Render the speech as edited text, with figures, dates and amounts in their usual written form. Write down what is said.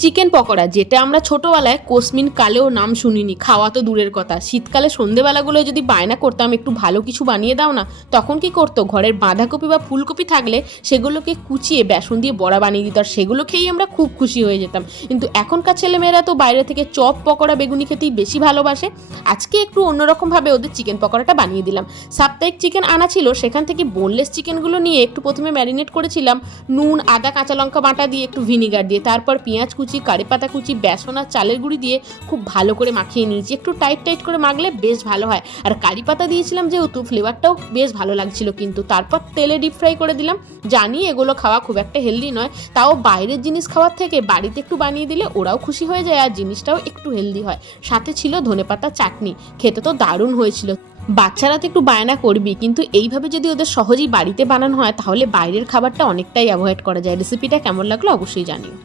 Chicken pakora, যেটা আমরা ছোটোবেলায় কোসমিন কালেও নাম শুনিনি, খাওয়া তো দূরের কথা। শীতকালে সন্ধেবেলাগুলো যদি বায়না করতাম একটু ভালো কিছু বানিয়ে দাও না, তখন কি করতো, ঘরের বাঁধাকপি বা ফুলকপি থাকলে সেগুলোকে কুচিয়ে বেসন দিয়ে বড়া বানিয়ে দিত, আর সেগুলো খেয়েই আমরা খুব খুশি হয়ে যেতাম। কিন্তু এখনকার ছেলেমেয়েরা তো বাইরে থেকে চপ পকোড়া বেগুনি খেতেই বেশি ভালোবাসে। আজকে একটু অন্যরকমভাবে ওদের চিকেন পকোড়াটা বানিয়ে দিলাম। সাপ্তাহিক চিকেন আনা ছিল, সেখান থেকে বোনলেস চিকেনগুলো নিয়ে একটু প্রথমে ম্যারিনেট করেছিলাম নুন, আদা, কাঁচা লঙ্কা বাটা দিয়ে, একটু ভিনিগার দিয়ে, তারপর পেঁয়াজ কুচি, কারিপাতা কুচি, বেসন আর চালের গুঁড়ি দিয়ে খুব ভালো করে মাখিয়ে নিয়েছি। একটু টাইট টাইট করে মাখলে বেশ ভালো হয়, আর কারিপাতা দিয়েছিলাম যেহেতু ফ্লেভারটাও বেশ ভালো লাগছিল। কিন্তু তারপর তেলে ডিপ ফ্রাই করে দিলাম। জানি এগুলো খাওয়া খুব একটা হেলদি নয়, তাও বাইরের জিনিস খাওয়ার থেকে বাড়িতে একটু বানিয়ে দিলে ওরাও খুশি হয়ে যায় আর জিনিসটাও একটু হেলদি হয়। সাথে ছিল ধনেপাতা চাটনি, খেতে তো দারুণ হয়েছিল। বাচ্চারা তো একটু বায়না করবি, কিন্তু এইভাবে যদি ওদের সহজেই বাড়িতে বানানো হয় তাহলে বাইরের খাবারটা অনেকটাই অ্যাভয়েড করা যায়। রেসিপিটা কেমন লাগলো অবশ্যই জানিও।